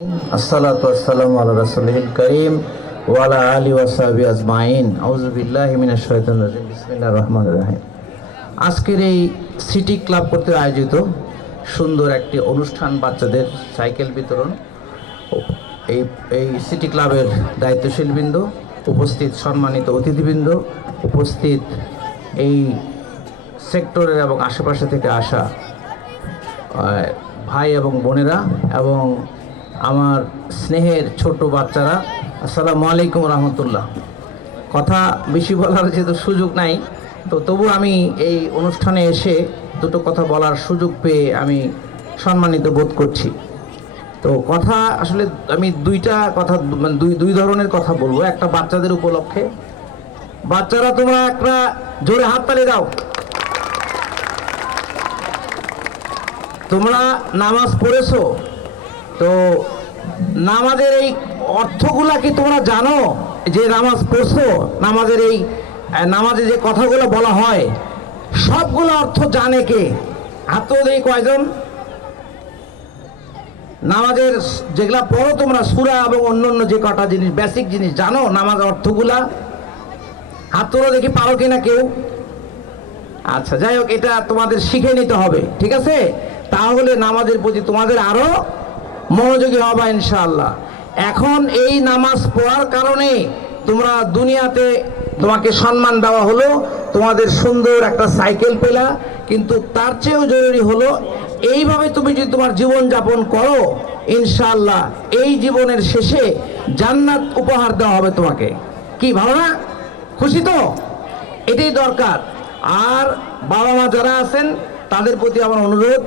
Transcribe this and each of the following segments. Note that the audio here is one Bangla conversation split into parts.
আসসালাতু ওয়াসসালামু আলা রাসূলিল কারীম ওয়া আলা আলিহি ওয়া সাহবিহি আজমাইন। আউযু বিল্লাহি মিনাশ শাইতানির রাজিম। বিসমিল্লাহির রহমানির রহিম। আজকের এই সিটি ক্লাব কর্তৃক আয়োজিত সুন্দর একটি অনুষ্ঠান, বাচ্চাদের সাইকেল বিতরণ। এই এই সিটি ক্লাবের দায়িত্বশীল বৃন্দ, উপস্থিত সম্মানিত অতিথিবৃন্দ, উপস্থিত এই সেক্টরের এবং আশেপাশে থেকে আসা ভাই এবং বোনেরা এবং আমার স্নেহের ছোট বাচ্চারা, আসসালামু আলাইকুম রহমতুল্লাহ। কথা বেশি বলার যেহেতু সুযোগ নাই, তো তবু আমি এই অনুষ্ঠানে এসে দুটো কথা বলার সুযোগ পেয়ে আমি সম্মানিত বোধ করছি। তো কথা আসলে আমি দুইটা কথা, দুই ধরনের কথা বলবো। একটা বাচ্চাদের উপলক্ষে। বাচ্চারা, তোমরা একটা জোরে হাততালি দাও। তোমরা নামাজ পড়েছো, তো নামাজের এই অর্থগুলা কি তোমরা জানো? যে নামাজ পড়ছো, নামাজের এই নামাজে যে কথাগুলো বলা হয় সবগুলো অর্থ জানে কে? হাত তো দেই কয়জন? নামাজের যেগুলা পড়ো তোমরা, সূরা এবং অন্যান্য যে কটা জিনিস, বেসিক জিনিস জানো নামাজের অর্থগুলা? হাত তোলা দেখি, পারো কিনা কেউ? আচ্ছা, যাই হোক, এটা তোমাদের শিখে নিতে হবে, ঠিক আছে? তাহলে নামাজের প্রতি তোমাদের আরো মনোযোগী হবা ইনশাআল্লাহ। এখন এই নামাজ পড়ার কারণে তোমরা দুনিয়াতে তোমাকে সম্মান দেওয়া হলো, তোমাদের সুন্দর একটা সাইকেল পেলা, কিন্তু তার চেয়েও জরুরি হলো এইভাবে তুমি যদি তোমার জীবন যাপন করো, ইনশাআল্লাহ এই জীবনের শেষে জান্নাত উপহার দেওয়া হবে তোমাকে। কি ভালো না? খুশি তো? এটাই দরকার। আর বাবা মা যারা আছেন তাদের প্রতি আমার অনুরোধ,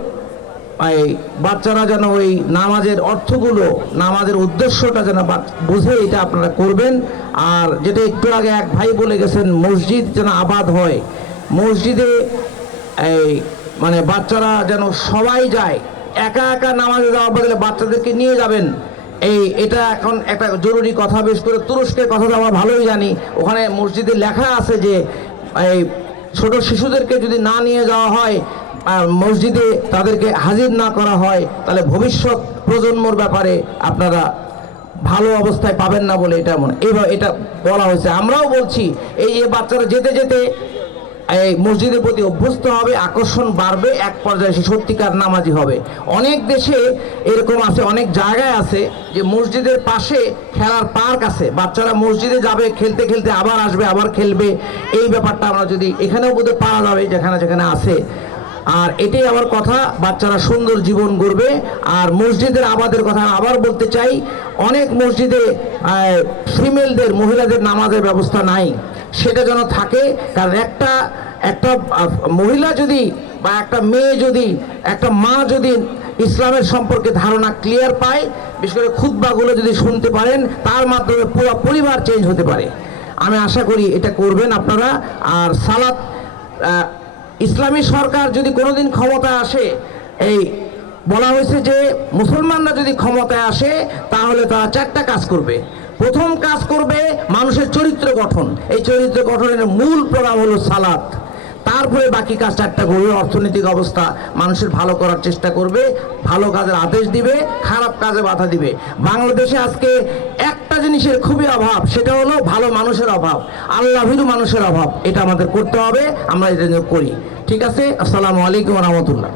এই বাচ্চারা যেন ওই নামাজের অর্থগুলো, নামাজের উদ্দেশ্যটা যেন বুঝে এটা আপনারা করবেন। আর যেটা একটু আগে এক ভাই বলে গেছেন, মসজিদ যেন আবাদ হয়, মসজিদে এই মানে বাচ্চারা যেন সবাই যায়, একা একা নামাজে যাওয়ার বদলে বাচ্চাদেরকে নিয়ে যাবেন। এটা এখন একটা জরুরি কথা। বেশ করে তুরস্কের কথা তো আমরা ভালোই জানি, ওখানে মসজিদে লেখা আছে যে এই ছোট শিশুদেরকে যদি না নিয়ে যাওয়া হয়, মসজিদে তাদেরকে হাজির না করা হয়, তাহলে ভবিষ্যৎ প্রজন্মর ব্যাপারে আপনারা ভালো অবস্থায় পাবেন না বলে এটা বলা হয়েছে। আমরাও বলছি, এই যে বাচ্চারা যেতে যেতে এই মসজিদের প্রতি অভ্যস্ত হবে, আকর্ষণ বাড়বে, এক পর্যায়ে সে সত্যিকার নামাজি হবে। অনেক দেশে এরকম আছে, অনেক জায়গায় আছে যে মসজিদের পাশে খেলার পার্ক আছে, বাচ্চারা মসজিদে যাবে, খেলতে খেলতে আবার আসবে, আবার খেলবে। এই ব্যাপারটা আমরা যদি এখানেও বোধহয় পাওয়া যাবে, যেখানে যেখানে আছে। আর এটাই আমার কথা, বাচ্চারা সুন্দর জীবন গড়বে। আর মসজিদের আবাদের কথা আবার বলতে চাই, অনেক মসজিদে ফিমেলদের, মহিলাদের নামাজের ব্যবস্থা নাই, সেটা যেন থাকে। কারণ একটা মহিলা যদি বা একটা মেয়ে যদি, একটা মা যদি ইসলামের সম্পর্কে ধারণা ক্লিয়ার পায়, বিশেষ করে খুতবাগুলো যদি শুনতে পারেন, তার মাধ্যমে পুরো পরিবার চেঞ্জ হতে পারে। আমি আশা করি এটা করবেন আপনারা। আর সালাত, ইসলামী সরকার যদি কোনোদিন ক্ষমতায় আসে, এই বলা হয়েছে যে মুসলমানরা যদি ক্ষমতায় আসে তাহলে তারা চারটা কাজ করবে। প্রথম কাজ করবে মানুষের চরিত্র গঠন। এই চরিত্র গঠনের মূল প্রোগ্রাম হলো সালাত। তারপরে বাকি কাজ চারটা করবে। অর্থনৈতিক অবস্থা মানুষের ভালো করার চেষ্টা করবে, ভালো কাজের আদেশ দিবে, খারাপ কাজে বাধা দিবে। বাংলাদেশে আজকে একটা জিনিসের খুবই অভাব, সেটা হলো ভালো মানুষের অভাব, আল্লাহ ভীরু মানুষের অভাব। এটা আমাদের করতে হবে, আমরা এটা করি। ঠিক আছে? আসসালামু আলাইকুম রহমতুল্লাহ।